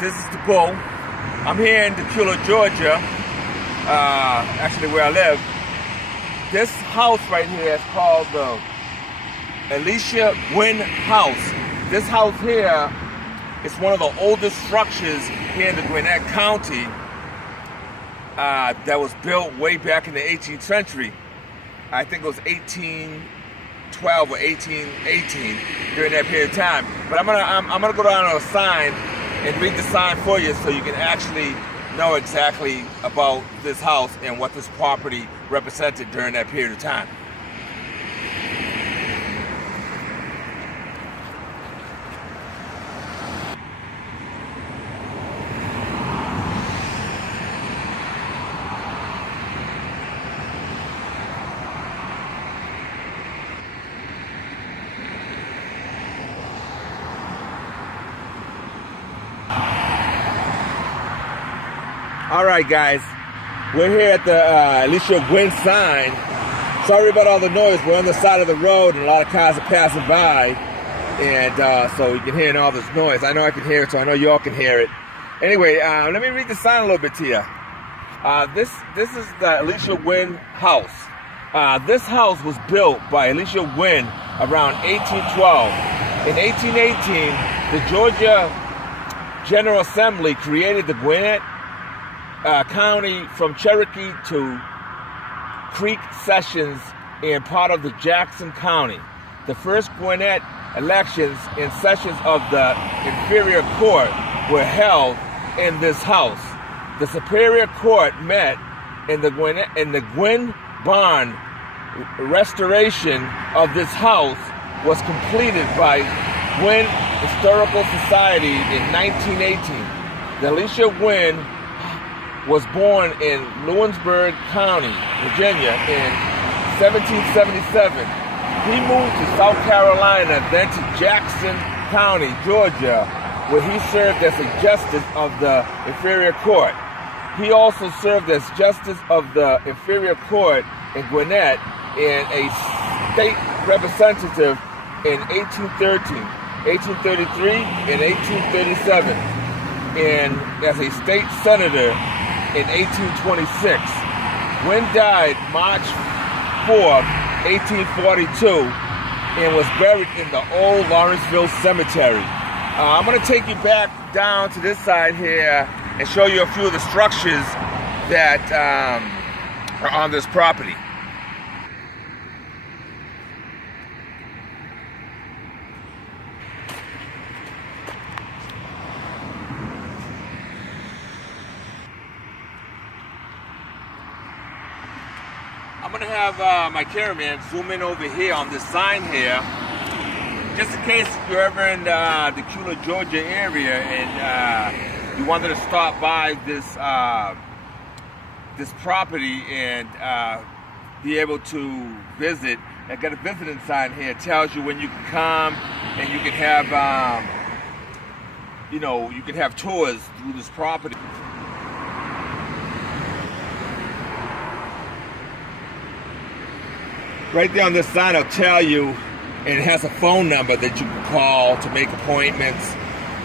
This is the Bull. I'm here in Decatur, Georgia, actually where I live. This house right here is called the Elisha Winn House. This house here is one of the oldest structures here in the Gwinnett County that was built way back in the 18th century. I think it was 1812 or 1818 during that period of time. But I'm gonna go down to a sign and read the sign for you so you can actually know exactly about this house and what this property represented during that period of time. All right, guys, we're here at the Elisha Winn sign. Sorry about all the noise. We're on the side of the road and a lot of cars are passing by, and so you can hear all this noise. I know I can hear it, so I know you all can hear it. Anyway, let me read the sign a little bit to you. This is the Elisha Winn House. This house was built by Elisha Winn around 1812. In 1818, the Georgia General Assembly created the Gwinnett County from Cherokee to Creek Sessions in part of the Jackson County. The first Gwinnett elections and sessions of the Inferior Court were held in this house. The Superior Court met in the Gwynn Barn. Restoration of this house was completed by Gwynn Historical Society in 1918. The Elisha Winn was born in Lewisburg County, Virginia in 1777. He moved to South Carolina, then to Jackson County, Georgia, where he served as a justice of the Inferior Court. He also served as justice of the Inferior Court in Gwinnett and a state representative in 1813, 1833, and 1837, and as a state senator in 1826. Winn died March 4, 1842, and was buried in the old Lawrenceville Cemetery. I'm going to take you back down to this side here and show you a few of the structures that are on this property. I'm going to have my cameraman zoom in over here on this sign here, just in case you're ever in the Decatur, Georgia area and you wanted to stop by this this property and be able to visit. I got a visiting sign here. It tells you when you can come, and you can have you can have tours through this property. Right there on this sign, I'll tell you, and it has a phone number that you can call to make appointments,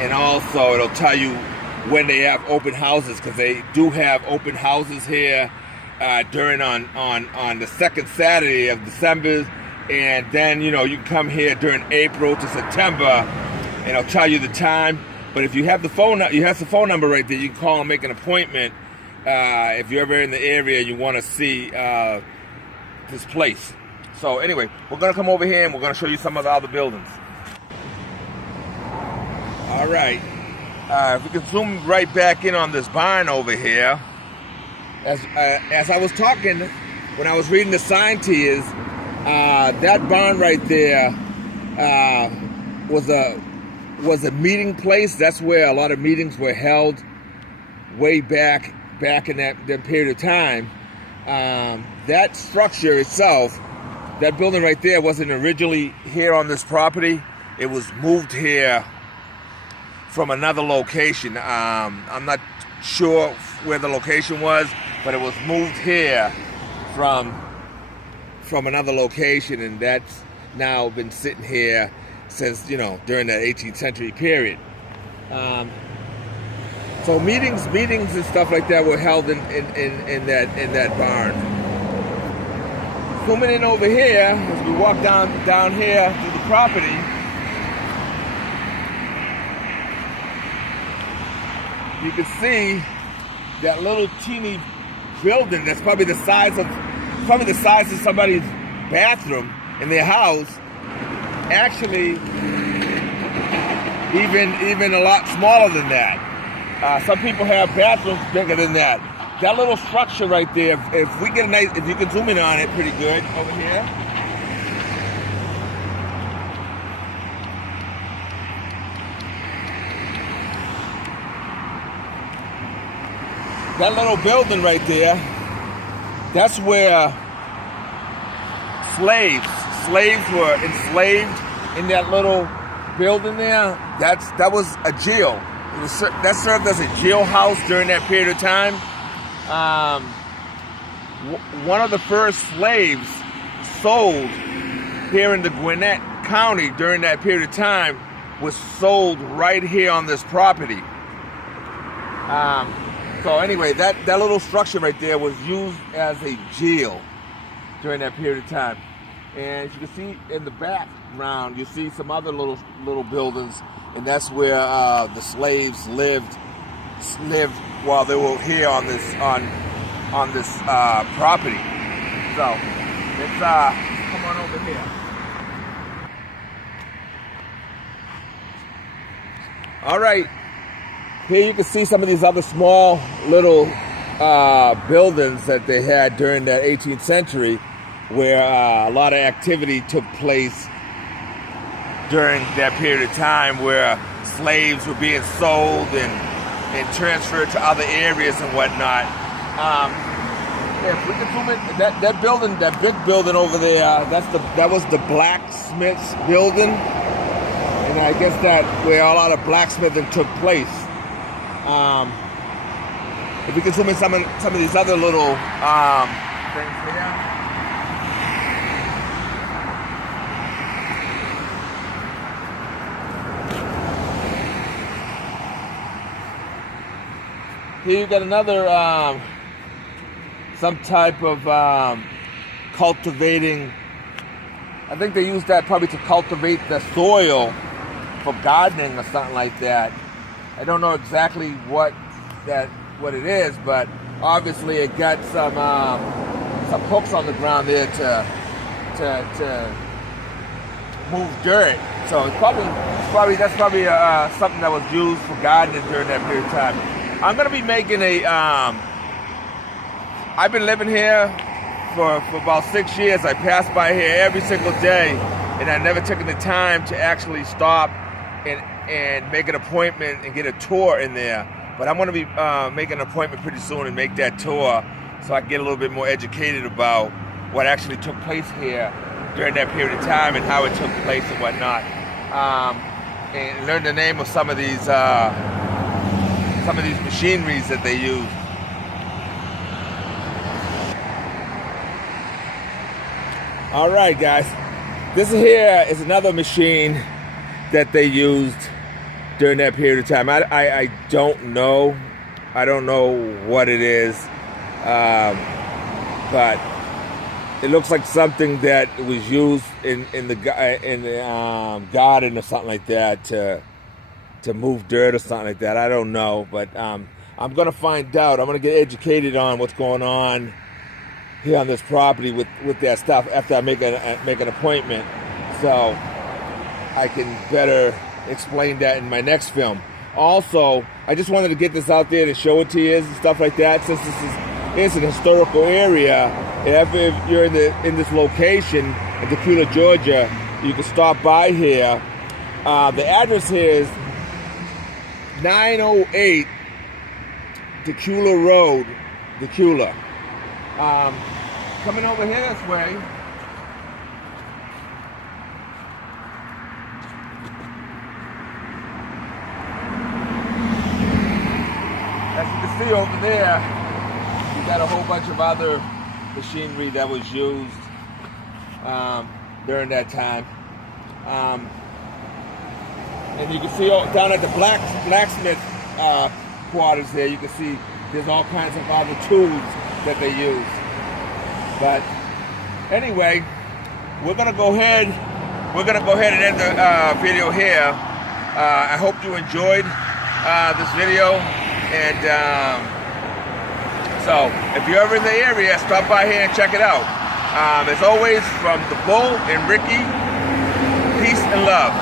and also it'll tell you when they have open houses, because they do have open houses here during on the second Saturday of December, and then you can come here during April to September, and I'll tell you the time. But if you have the phone number right there, you can call and make an appointment if you're ever in the area and you want to see this place. So anyway, we're going to come over here and we're going to show you some of the other buildings. All right. If we can zoom right back in on this barn over here. As I was talking, when I was reading the sign to you, that barn right there was a meeting place. That's where a lot of meetings were held way back in that period of time. That structure itself, that building right there, wasn't originally here on this property. It was moved here from another location. I'm not sure where the location was, but it was moved here from another location, and that's now been sitting here since, during the 18th century period. So meetings and stuff like that were held in that barn. Zooming in over here, as we walk down here through the property, you can see that little teeny building that's probably the size of somebody's bathroom in their house. Actually, even a lot smaller than that. Some people have bathrooms bigger than that. That little structure right there, if we get if you can zoom in on it pretty good over here. That little building right there, that's where slaves were enslaved in that little building there. That was a jail. That served as a jailhouse during that period of time. One of the first slaves sold here in the Gwinnett County during that period of time was sold right here on this property. So anyway, that little structure right there was used as a jail during that period of time. And as you can see in the background, you see some other little buildings, and that's where the slaves lived while they were here on this property. So let's come on over here. All right. Here you can see some of these other small little buildings that they had during the 18th century, where a lot of activity took place during that period of time, where slaves were being sold and transferred to other areas and whatnot. If we can zoom in, that building, that big building over there, that was the blacksmith's building, and I guess that where a lot of blacksmithing took place. If we can zoom in some of these other little things here. Here you got another some type of cultivating. I think they use that probably to cultivate the soil for gardening or something like that. I don't know exactly what it is, but obviously it got some hooks on the ground there to move dirt. So that's probably something that was used for gardening during that period of time. I'm gonna be making I've been living here for about 6 years. I pass by here every single day, and I never taken the time to actually stop and make an appointment and get a tour in there. But I'm going to be making an appointment pretty soon and make that tour so I can get a little bit more educated about what actually took place here during that period of time and how it took place and whatnot. And learn the name of some of these machineries that they use. All right, guys. This here is another machine that they used during that period of time. I don't know. I don't know what it is, but it looks like something that was used in the garden or something like that to move dirt or something like that. I don't know, but I'm gonna find out. I'm gonna get educated on what's going on here on this property with that stuff after I make an appointment, so I can better explain that in my next film. Also, I just wanted to get this out there to show it to you and stuff like that, since it's an historical area. If you're in this location in Decatur, Georgia, you can stop by here. The address here is 908 Decatur Road, Decatur. Coming over here this way, as you can see over there, you got a whole bunch of other machinery that was used during that time. And you can see down at the blacksmith quarters here. You can see there's all kinds of other tools that they use. But anyway, we're gonna go ahead and end the video here. I hope you enjoyed this video, and so if you're ever in the area, stop by here and check it out. As always, from the Bull and Ricky, peace and love.